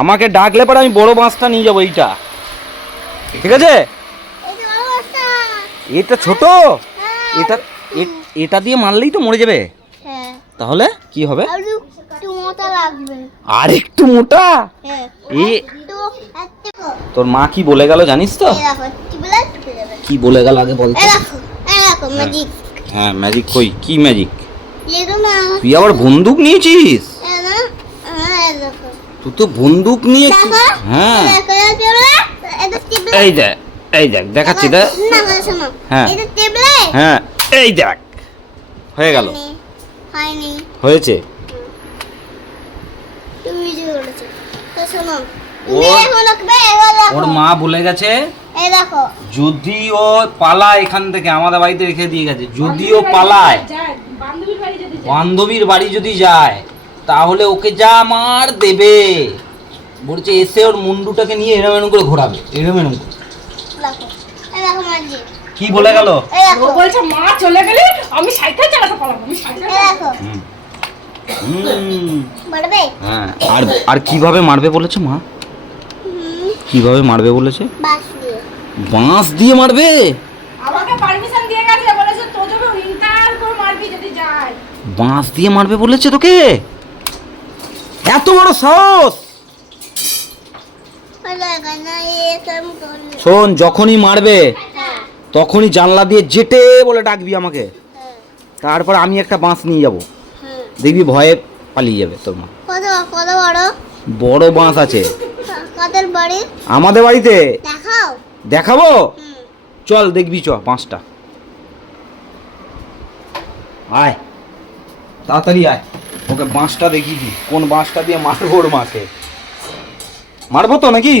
আমাকে ডাকলে পরে আমি বড় বাঁশটা নিয়ে যাবো। এইটা ঠিক আছে? এটা ছোট, এটা এটা দিয়ে মারলেই তো মরে যাবে। তাহলে কি হবে? আর একটু মোটা। তোর মা কি বলে গেল জানিস তো? কি বলে গেল আগে বল। হ্যাঁ ম্যাজিক কই? কি ম্যাজিক? তুই আবার বন্দুক নিয়েছিস? তুই তো বন্দুক নিয়ে। হ্যাঁ এই দেখ, এই দেখ দেখাচ্ছি দেখ। হ্যাঁ হ্যাঁ এই দেখ হয়ে গেল। হয়েছে। ওর মা বলে গেছে যদি ও পালায় এখান থেকে, আমাদের বাড়িতে রেখে দিয়ে গেছে, যদি ও পালায় বান্ধবীর বাড়ি যদি যায় তাহলে ওকে যা মার দেবে। বলছে এসে ওর মুন্ডুটাকে নিয়ে এরম এরম করে ঘোরাবে, এরম এরম করে। কি বলে গেল? ও বলছে মা চলে গেলে আমি সাইকেল চালাতে পারবো, আমি সাইকেল চালাবো। হ্যাঁ আর আর কিভাবে মারবে বলেছে মা? কিভাবে মারবে বলেছে? বাঁশ দিয়ে মারবে। আমাকে পারমিশন দিয়ে গেছে, বলেছে তোকে ইন্টার করে মারবি যদি যায়। বাঁশ দিয়ে মারবে বলেছে তোকে? এত বড় সাহস! শোন, যখনই মারবে তখনই জানলা দিয়ে যেতে বলে ডাকবি আমাকে। তারপর আমি একটা বাঁশ নিয়ে যাব, দেখবি ভয়ে পালিয়ে যাবে তোর মা। কত বড় বড় বাঁশ আছে কাদের বাড়ি? আমাদের বাড়িতে। দেখাও। দেখাবো? চল দেখবি, চ বাঁশটা। আয় তাড়াতাড়ি আয়, ওকে বাঁশটা দেখিয়ে দি, কোন বাঁশটা দিয়ে মারবো ওর মাকে। মারবো তো নাকি?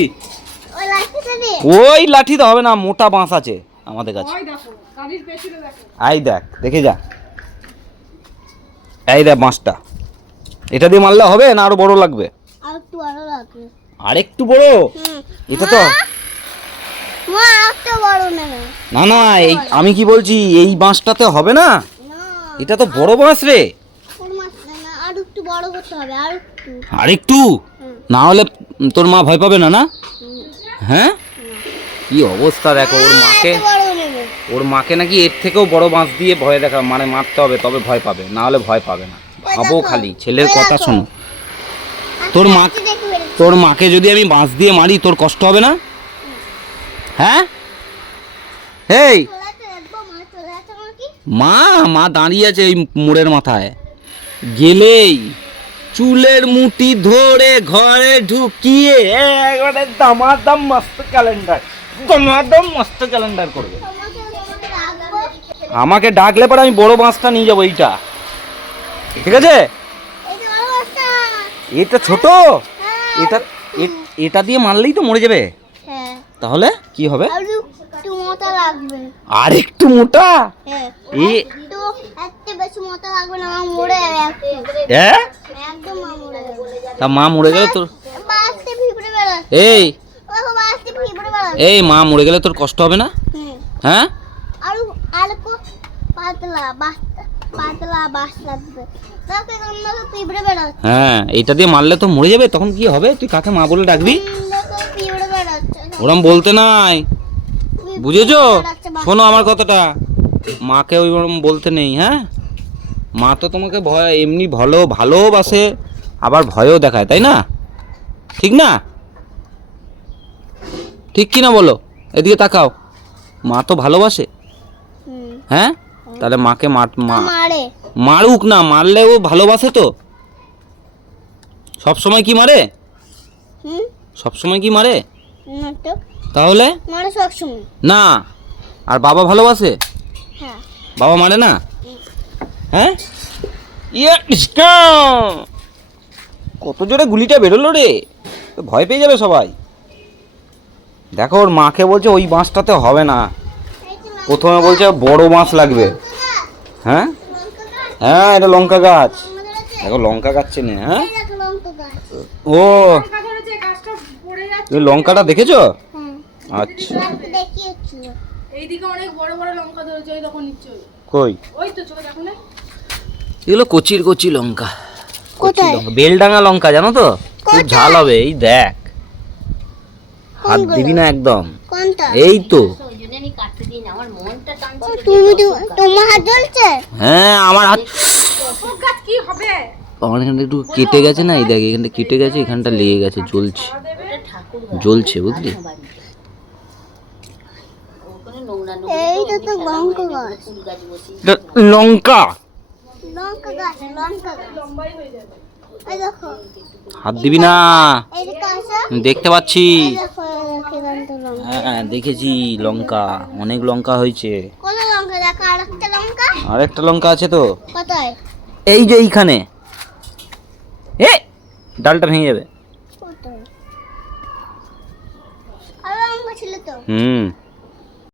ওই লাঠিটা দিয়ে? ওই লাঠিতে হবে না, মোটা বাঁশ আছে আমাদের কাছে। ওই দেখো গাড়ির পেছনে দেখো। আই দেখ, দেখে যা। এই দেখ বাঁশটা, এটা দিয়ে মারলে হবে না আরো বড় লাগবে? আর একটু বড় লাগবে। আর একটু বড়? এটা তো মা একটু বড় নেবে। না না, এই আমি কি বলছি, এই বাঁশটাতে হবে না, এটা তো বড় বাঁশ রে। আর একটু বড় করতে হবে, আর একটু। আর একটু না হলে তোর মা ভয় পাবে না? না হ্যাঁ, কি অবস্থা দেখো ওর মাকে। ওর মাকে নাকি এর থেকেও বড় বাঁশ দিয়ে ভয় দেখা, মানে মারতে হবে, তবে ভয় পাবে, না হলে ভয় পাবে না। ভাবো খালি, ছেলের কথা শোনো। তোর মাকে যদি আমি বাঁশ দিয়ে মারি তোর কষ্ট হবে না? হ্যাঁ এই মা, মা দাঁড়িয়ে আছে এই মোড়ের মাথায়, গেলেই চুলের মুঠি ধরে ঘরে ঢুকিয়ে একবারে দামাদাম মস্ত ক্যালেন্ডার, দামাদাম মস্ত ক্যালেন্ডার করবে। আমাকে ডাকলে পরে আমি বড় বাঁশটা নিয়ে যাবো। এইটা ঠিক আছে? এটা ছোট, এটা এটা দিয়ে মারলেই তো মরে যাবে। তাহলে কি হবে? আর একটু মোটা। তা মা মরে গেলে তোর, এই এই মা মরে গেলে তোর কষ্ট হবে না? হ্যাঁ হ্যাঁ, এইটা দিয়ে মারলে তো মরে যাবে, তখন কি হবে? তুই কাকে মা বলে ডাকবি? ওরম বলতে নাই, বুঝেছো? শোনো আমার কথাটা, মাকে ওইরকম বলতে নেই। হ্যাঁ, মা তো তোমাকে ভয় এমনি ভালোবাসে, আবার ভয়ও দেখায়, তাই না? ঠিক না? ঠিক কি না বলো? এদিকে তাকাও, মা তো ভালোবাসে। হ্যাঁ, তাহলে মাকে মারুক না, মারলে ও ভালোবাসে তো। সব সময় কি মারে? সব সময় কি মারে? তাহলে না, আর বাবা ভালোবাসে? বাবা মারে না? হ্যাঁ, কত জোরে গুলিটা বেরোলো রে, ভয় পেয়ে যাবে সবাই। দেখো ওর মাকে বলছে ওই বাঁশটাতে হবে না, প্রথমে বলছে বড় বাঁশ লাগবে। হ্যাঁ হ্যাঁ, এটা লঙ্কা গাছ। দেখো লঙ্কা গাছ চেনে? হ্যাঁ, ও তুমি লঙ্কাটা দেখেছো? আচ্ছা, এইদিকে অনেক বড় বড় লঙ্কা ধরেছে, ওই দেখো নিচে। কই? ওই তো চলে দেখো না, এগুলো কচি লঙ্কা, বেলডাঙ্গা লঙ্কা, জানো তো? খুব ঝাল হবে, এই দেখ। হাত দিবি না একদম। কোনটা? এই তো। তোমার হাত জ্বলছে? হ্যাঁ আমার হাত, ও গাছ কি হবে? আমার এখানটা একটু কেটে গেছে না, এই দেখ এখানটা কেটে গেছে, এখানটা লেগে গেছে, জ্বলছে জ্বলছে বুঝলি। এইটা তো লঙ্কা গাছ। এটা লঙ্কা। লঙ্কা গাছ, লঙ্কা গাছ। লম্বাই হয়ে যাবে। এই দেখো, হাত দিবি না, এইদিকে আসো। আমি দেখতে পাচ্ছি। এই দেখো, এখানটা লঙ্কা। হ্যাঁ দেখেছি লঙ্কা, অনেক লঙ্কা হয়েছে। কোন লঙ্কা? দেখো আরেকটা লঙ্কা। আরেকটা লঙ্কা আছে তো, কোথায়? এই যে এইখানে। এ ডালটা ভেঙে যাবে। কোথায়? আর লঙ্কা ছিল তো। হুম